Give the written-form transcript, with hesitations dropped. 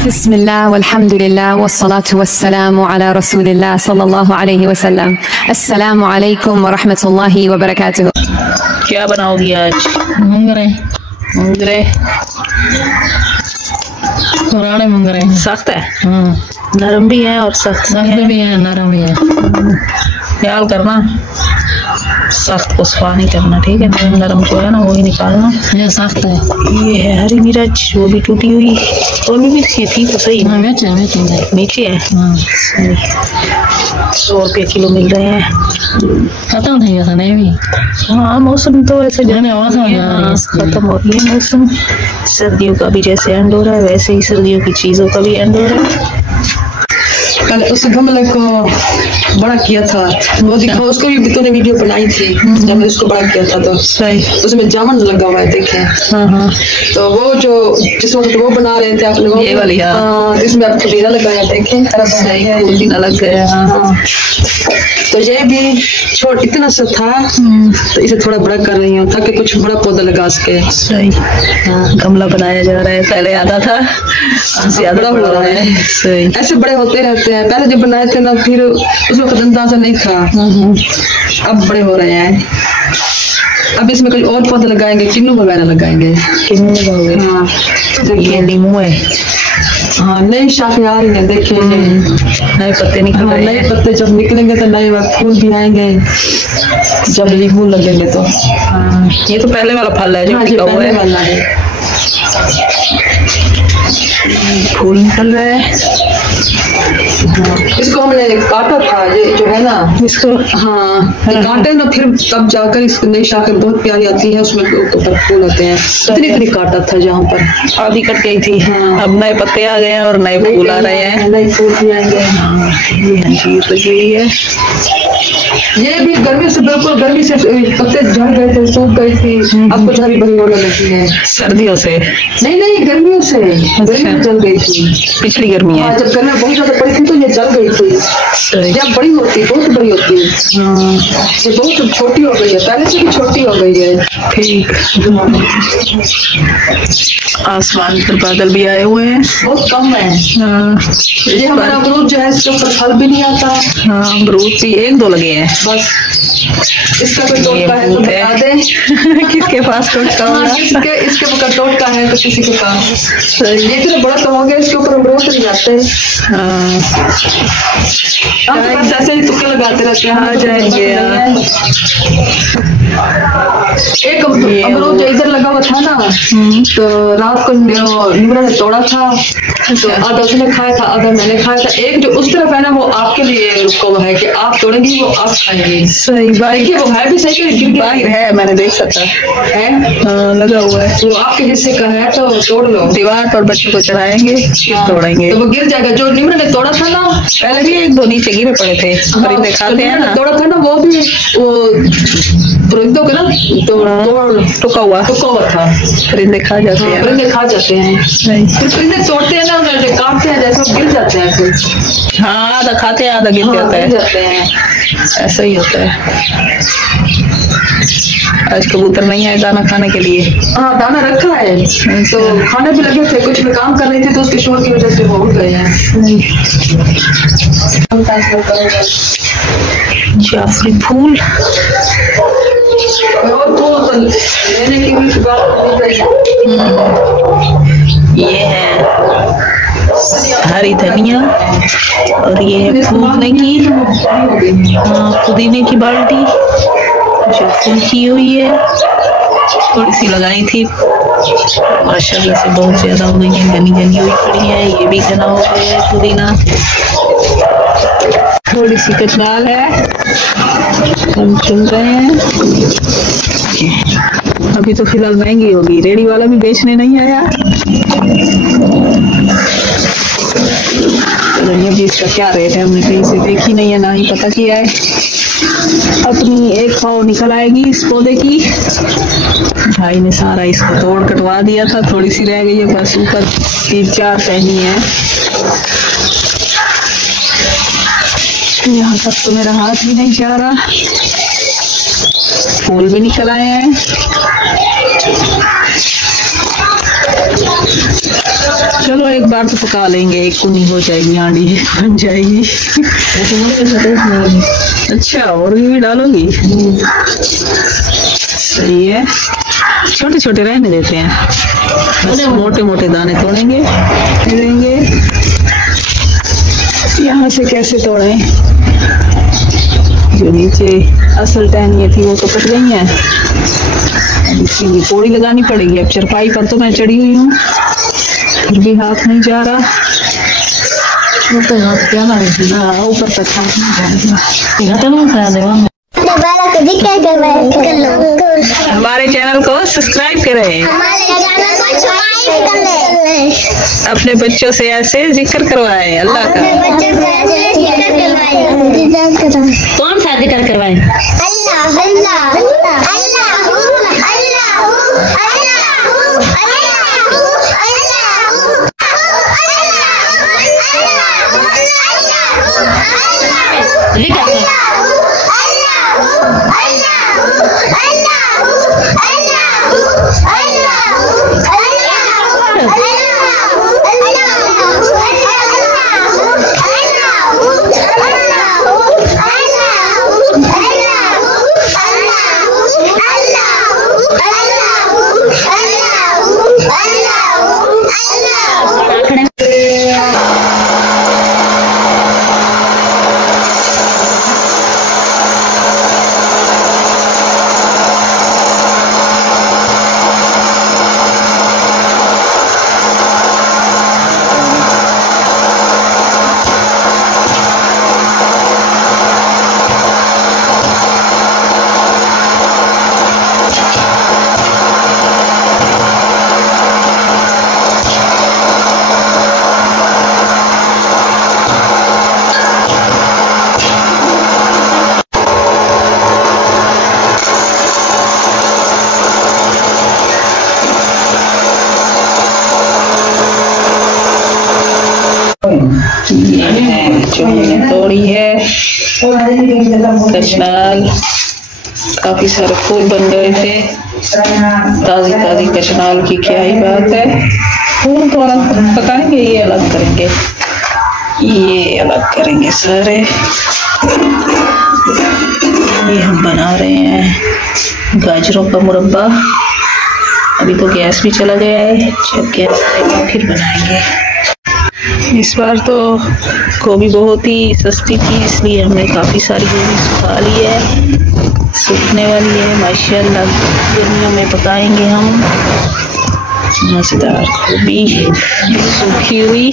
बिस्मिल्लाह वल्हम्दुलिल्लाह वस्सलातु वस्सलामु अला रसूलिल्लाह सल्लल्लाहु अलैहि वसल्लम। अस्सलामु अलैकुम व रहमतुल्लाहि व बरकातुहू। क्या बनाओगी आज? मुंगरे पुराने मुंगरे सख्त है। हाँ, नरम भी है और सख्त भी है, नरम भी है। ख्याल करना, सख्त को सफा नहीं करना, ठीक है? नरम नरम जो है ना वही निकालना। ये सख्त है। ये है हरी मिर्च, वो भी टूटी हुई, और भी मिर्ची थी तो सही हाँ, मीठी है। मीठी है। हाँ, 100 रुपये किलो मिल रहे हैं। खत्म नहीं गया था नहीं भी। हाँ, मौसम तो ऐसे खत्म खत्म हो रही है मौसम। सर्दियों का भी जैसे एंड हो रहा है वैसे ही सर्दियों की चीजों का भी एंड हो रहा है। कल उस गमले को बड़ा किया था, वो दिखा, उसको भी तूने वीडियो बनाई थी जब मैंने उसको बड़ा किया था, तो सही उसमें जामुन लगा हुआ है, देखे? हाँ, तो वो जो जिस वक्त वो बना रहे थे आपने, वो ये वाली, हाँ, इसमें आप पुदीना लगाया, देखे? सही, पुदीना लग गया। हाँ। तो ये भी छोट इतना सा था, तो इसे थोड़ा बड़ा कर रही हूँ ताकि कुछ बड़ा पौधा लगा सके। सही। हाँ, गमला बनाया जा रहा है, पहले आधा था, बड़ा हो रहा है। सही। ऐसे बड़े होते रहते हैं। पहले जब बनाए थे ना, फिर उसमें कदम अंदाजा नहीं था, अब बड़े हो रहे हैं। अब इसमें कोई और पौधे लगाएंगे, किन्नू वगैरह लगाएंगे। किन्नू लगाओगे? हाँ, ये नींबू है। हाँ, नई शाखें आ रही हैं, देखें नए पत्ते निकल रहे हैं। नए पत्ते जब निकलेंगे तो नए फूल भी आएंगे, जब नींबू लगेंगे तो। हाँ, ये तो पहले वाला फल है जो टिका हुआ है। वाला है। फूल निकल रहा है। इसको हमने काटा था, ये जो है ना, इसको हाँ काटे ना, फिर तब जाकर इसकी नई शाखें बहुत प्यारी आती है, उसमें फूल होते हैं। इतनी काटा था जहाँ पर आधी कट गई थी। हाँ। अब नए पत्ते आ गए हैं और नए फूल आ रहे हैं। नए फूल भी आएंगे। हाँ, ये अंजीर लगी हुई है। ये भी गर्मी से, बिल्कुल गर्मी से पत्ते झड़ गए थे, सूख गई थी, अब कुछ हरी भरी होने लगी है। सर्दियों से? नहीं, गर्मियों से। गर्मी में जल गई थी, पिछली गर्मी है। जब गर्मी बहुत ज्यादा पड़ी थी तो ये जल गई थी। जब बड़ी होती, बहुत बड़ी होती है, ये बहुत छोटी हो गई है, पहले से भी छोटी हो गई है। ठीक। आसमान पर बादल भी आए हुए हैं, बहुत कम है। हाँ, ये हमारा अमरूद जो है, इसके ऊपर फल भी नहीं आता। हाँ, अमरूद भी 1-2 लगे हैं बस इसका कोई टोटका है तो बता दे। किसके पास टोटका होगा? इसके टोटका है तो किसी के पास। ये इतना बड़ा तो हो गया, इसके ऊपर अमरूद नहीं जाते। हम तो बस ऐसे ही तुक्के लगाते रहते हैं, आ जाएंगे। एक अमरूद जो इधर लगा हुआ था ना, तो रात को निमरा ने तोड़ा था, तो आधा उसने खाया था, आधा मैंने खाया था। एक जो उस तरफ है ना, वो आपके लिए रुका हुआ है कि आप तोड़ेंगी, वो आप खाएंगे। सही बात वो है भी सही, गिर गया है, मैंने देख सकता है। हाँ, लगा हुआ है। वो आपके हिस्से का है तो तोड़ लो, दीवार पर बच्चों को चढ़ाएंगे, तोड़ेंगे तो वो गिर जाएगा। जो निमरा ने तोड़ा था ना, पहले भी 1-2 नीचे गिरे पड़े थे, परिंदे खाते हैं ना। तोड़ा था ना, वो भी वो परिंदों के ना टुका हुआ था, परिंदे खा जाते हैं। परिंदे खा जाते हैं। फिर परिंदे तोड़ते हैं ना, काटते हैं, जैसे गिर जाते हैं फिर। हाँ, आधा खाते हैं, आधा गिर जाता है। ऐसा ही होता है। आज कबूतर नहीं आए दाना खाने के लिए। हाँ, दाना रखा है, तो खाने भी लगे थे, कुछ में काम कर रहे थे, तो उसके शोर की वजह से वो उड़ गए हैं। जाफरी फूल, और फूल लेने की भी बात। ये है हरी धनिया, और ये है फूलने की, पुदीने की बाल्टी जो फूली हुई है, थोड़ी सी लगाई थी, माशाल्लाह से बहुत ज्यादा हो गई है, घनी घनी हुई पड़ी है। ये भी घना हो गया है पुदीना, थोड़ी सी कचनाल है, हम चुन रहे हैं। अभी तो फिलहाल महंगी होगी, रेडी वाला भी बेचने नहीं आया। धनिया भी इसका क्या रेट है, हमने कहीं से देखी नहीं है, ना ही पता किया है। अपनी एक पाव निकल आएगी इस पौधे की। भाई ने सारा इसको तोड़ कटवा दिया था, थोड़ी सी रह गई है बस, ऊपर 3-4 टहनी है। यहाँ तक तो मेरा हाथ भी नहीं जा रहा। फूल भी निकल आए हैं। चलो एक बार तो पका लेंगे, एक कुनी हो जाएगी, आंडी बन जाएगी। अच्छा, और भी डालोगी? सही है, छोटे छोटे रहने देते हैं, बस मोटे मोटे दाने तोड़ेंगे देंगे। यहाँ से कैसे तोड़े? जो नीचे असल टहनियाँ थी वो तो कट गई हैं, इसकी पौड़ी लगानी पड़ेगी। अब चरपाई पर तो मैं चढ़ी हुई हूँ, फिर भी हाथ नहीं जा रहा। ऊपर तक हाथ नहीं जाएगा। हमारे चैनल को सब्सक्राइब करें, अपने बच्चों से ऐसे जिक्र करवाएं अल्लाह का। कौन सा जिक्र करवाएं? अल्लाह अल्लाह अल्लाह जो हमने तोड़ी है कचनाल। काफी सारे फूल बन गए थे, ताजी ताजी कचनाल की क्या ही बात है। फूल तो अलग पकाएंगे, ये अलग करेंगे, ये अलग करेंगे सारे। ये हम बना रहे हैं गाजरों का मुरब्बा। अभी तो गैस भी चला गया है, जब गैस आएगा फिर बनाएंगे। इस बार तो गोभी बहुत ही सस्ती थी, इसलिए हमने काफ़ी सारी गोभी सुखा ली है, सूखने वाली है माशाल्लाह। गर्मियों में पकाएंगे हम मज़ेदार गोभी सूखी हुई।